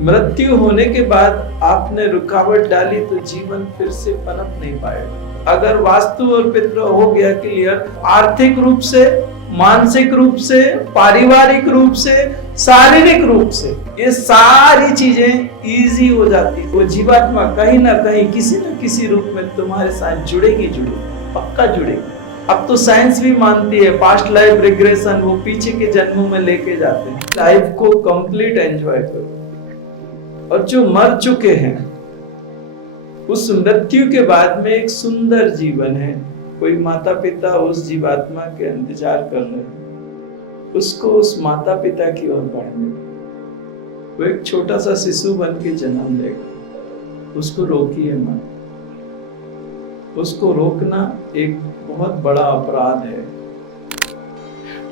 मृत्यु होने के बाद आपने रुकावट डाली तो जीवन फिर से पनप नहीं पाएगा। अगर वास्तु और पितृ हो गया क्लियर, आर्थिक रूप से, मानसिक रूप से, पारिवारिक रूप से, शारीरिक रूप से, ये सारी चीजें इजी हो जाती। वो जीवात्मा कहीं ना कहीं किसी न किसी रूप में तुम्हारे साथ जुड़ेगी, पक्का जुड़ेगी। अब तो साइंस भी मानती है पास्ट लाइफ रिग्रेशन, वो पीछे के जन्मों में लेके जाते हैं। लाइफ को कंप्लीट एंजॉय करो। और जो मर चुके हैं, उस मृत्यु के बाद में एक सुंदर जीवन है। कोई माता पिता उस जीवात्मा के इंतजार कर रहे हैं, उसको उस माता पिता की ओर बढ़ने। वो एक छोटा सा शिशु बन के जन्म लेगा, उसको रोकिए मत। उसको रोकना एक बहुत बड़ा अपराध है।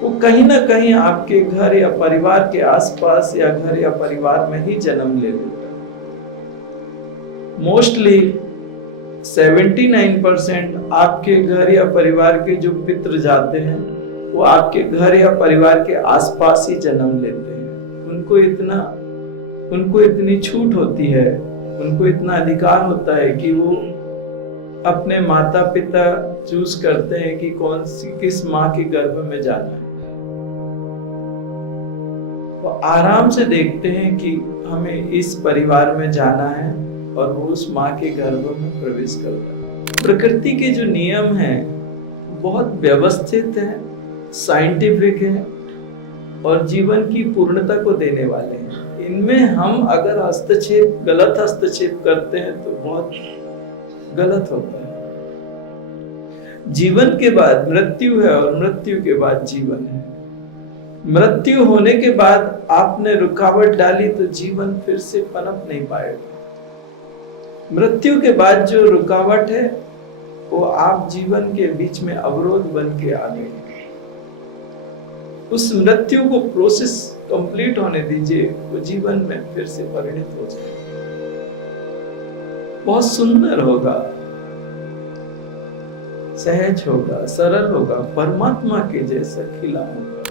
वो कहीं ना कहीं आपके घर या परिवार के आसपास या घर या परिवार में ही जन्म ले लेता है। मोस्टली 79% आपके घर या परिवार के जो पितृ जाते हैं वो आपके घर या परिवार के आसपास ही जन्म लेते हैं। उनको इतनी छूट होती है, उनको इतना अधिकार होता है कि वो अपने माता पिता चूज करते हैं कि किस माँ के गर्भ में जाना है। वो आराम से देखते हैं कि हमें इस परिवार में जाना है और वो उस माँ के गर्भ में प्रवेश करता है। प्रकृति के जो नियम हैं बहुत व्यवस्थित हैं, साइंटिफिक हैं और जीवन की पूर्णता को देने वाले हैं। इनमें हम अगर गलत हस्तक्षेप करते हैं तो बहुत गलत होता है। जीवन के बाद मृत्यु है और मृत्यु के बाद जीवन है। मृत्यु होने के बाद आपने रुकावट डाली तो जीवन फिर से पनप नहीं पाएगा। मृत्यु के बाद जो रुकावट है वो आप जीवन के बीच में अवरोध बन के आ गए। उस मृत्यु को प्रोसेस कंप्लीट होने दीजिए, वो जीवन में फिर से परिणित हो जाए। बहुत सुंदर होगा, सहज होगा, सरल होगा, परमात्मा के जैसा खिला होगा।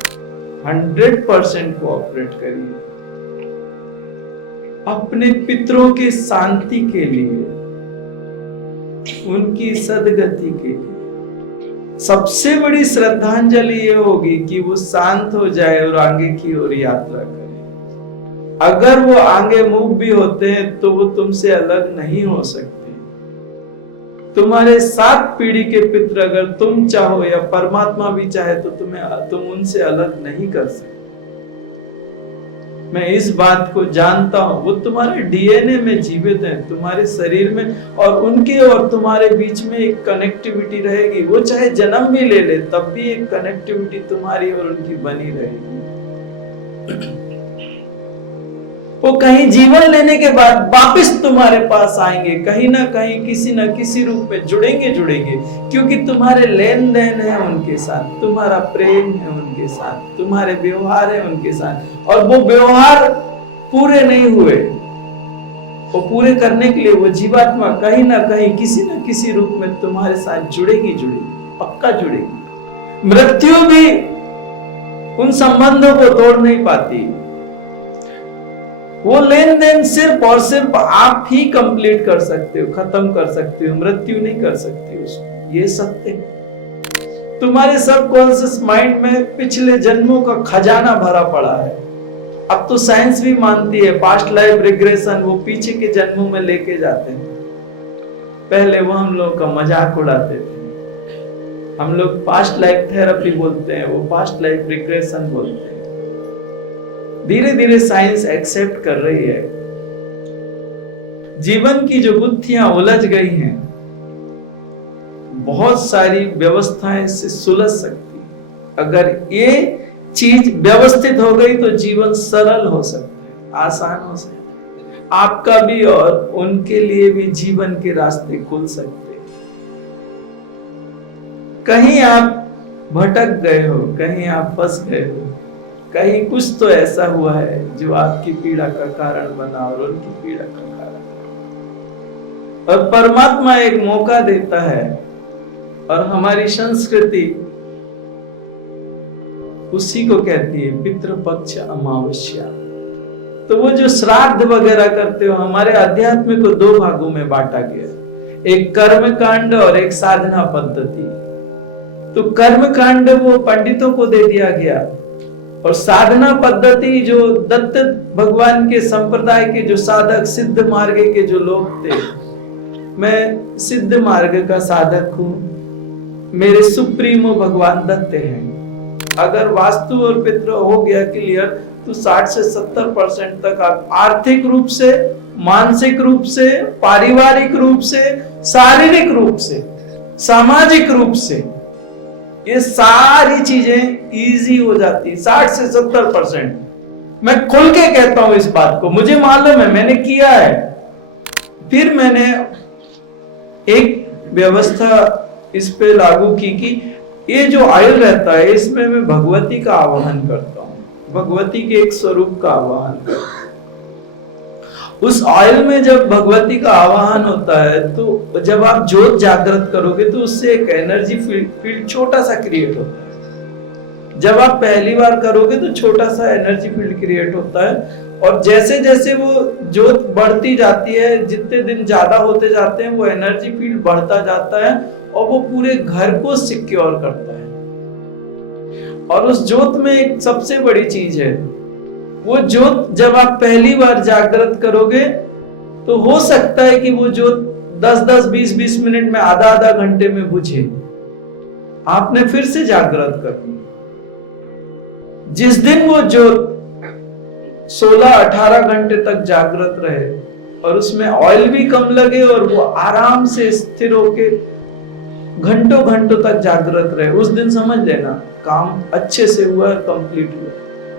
100% कोऑपरेट करिए अपने पितरों के शांति के लिए, उनकी सदगति के लिए। सबसे बड़ी श्रद्धांजलि ये होगी कि वो शांत हो जाए और आगे की ओर यात्रा करे। अगर वो आगे मूव भी होते हैं तो वो तुमसे अलग नहीं हो सकते। तुम्हारे 7 पीढ़ी के पितृ अगर तुम चाहो या परमात्मा भी चाहे तो तुम उनसे अलग नहीं कर सकते। मैं इस बात को जानता हूं, वो तुम्हारे डीएनए में जीवित हैं, तुम्हारे शरीर में, और उनके और तुम्हारे बीच में एक कनेक्टिविटी रहेगी। वो चाहे जन्म भी ले ले तब भी एक कनेक्टिविटी तुम्हारी और उनकी बनी रहेगी। वो कहीं जीवन लेने के बाद वापस तुम्हारे पास आएंगे, कहीं ना कहीं किसी न किसी रूप में जुड़ेंगे, क्योंकि तुम्हारे लेन देन है उनके साथ, तुम्हारा प्रेम है उनके साथ, तुम्हारे व्यवहार है उनके साथ। और वो व्यवहार पूरे नहीं हुए, वो पूरे करने के लिए वो जीवात्मा कहीं ना कहीं किसी न किसी रूप में तुम्हारे साथ जुड़ेगी, पक्का जुड़ेगी। मृत्यु भी उन संबंधों को तोड़ नहीं पाती। वो लेन देन सिर्फ और सिर्फ आप ही कंप्लीट कर सकते हो, खत्म कर सकते हो, मृत्यु नहीं कर सकती उसको। ये सत्य है। तुम्हारे सबकॉन्शियस माइंड में पिछले जन्मों का खजाना भरा पड़ा है। अब तो साइंस भी मानती है पास्ट लाइफ रिग्रेशन, वो पीछे के जन्मों में लेके जाते हैं। पहले वो हम लोग का मजाक उड़ाते थे। हम लोग पास्ट लाइफ थेरेपी बोलते हैं, वो पास्ट लाइफ रिग्रेशन बोलते हैं। धीरे धीरे साइंस एक्सेप्ट कर रही है। जीवन की जो गुत्थियां उलझ गई हैं, बहुत सारी व्यवस्थाएं से सुलझ सकती। अगर ये चीज व्यवस्थित हो गई तो जीवन सरल हो सकता है, आसान हो सकता है। आपका भी और उनके लिए भी जीवन के रास्ते खुल सकते। कहीं आप भटक गए हो, कहीं आप फंस गए हो, कहीं कुछ तो ऐसा हुआ है जो आपकी पीड़ा का कारण बना और उनकी पीड़ा का कारण। और परमात्मा एक मौका देता है, और हमारी संस्कृति उसी को कहती है पितृपक्ष अमावस्या। तो वो जो श्राद्ध वगैरह करते हो, हमारे अध्यात्म को दो भागों में बांटा गया, एक कर्म कांड और एक साधना पद्धति। तो कर्म कांड वो पंडितों को दे दिया गया, और साधना पद्धति जो दत्त भगवान के संप्रदाय के जो साधक, सिद्ध मार्ग के जो लोग थे, मैं सिद्ध मार्ग का साधक हूं, मेरे सुप्रीमो भगवान दत्त हैं। अगर वास्तु और पितृ हो गया क्लियर, तो 60 से 70% तक आप आर्थिक रूप से, मानसिक रूप से, पारिवारिक रूप से, शारीरिक रूप से, सामाजिक रूप से, ये सारी चीजें इजी हो जाती। 60 से 70%। मैं खुल के कहता हूं इस बात को, मुझे मालूम है, मैंने किया है। फिर मैंने एक व्यवस्था इस पे लागू की कि ये जो ऑयल रहता है, इसमें मैं भगवती का आवाहन करता हूं, भगवती के एक स्वरूप का आवाहन करता हूं। उस ऑयल में जब भगवती का आवाहन होता है, तो जब आप ज्योत जागृत करोगे तो उससे एक एनर्जी फील्ड छोटा सा क्रिएट होता है। जब आप पहली बार करोगे तो छोटा सा एनर्जी फील्ड क्रिएट होता है, और जैसे जैसे वो ज्योत बढ़ती जाती है, जितने दिन ज्यादा होते जाते हैं, वो एनर्जी फील्ड बढ़ता जाता है, और वो पूरे घर को सिक्योर करता है। और उस ज्योत में एक सबसे बड़ी चीज है, वो ज्योत जब आप पहली बार जागृत करोगे, तो हो सकता है कि वो ज्योत 10-10, 20-20 मिनट में, आधा घंटे में बुझे। आपने फिर से जागृत करनी। जिस दिन वो ज्योत 16-18 घंटे तक जागृत रहे, और उसमें ऑयल भी कम लगे, और वो आराम से स्थिर होके घंटों घंटों तक जागृत रहे, उस दिन समझ लेना काम अच्छे से हुआ, कंप्लीट हुआ।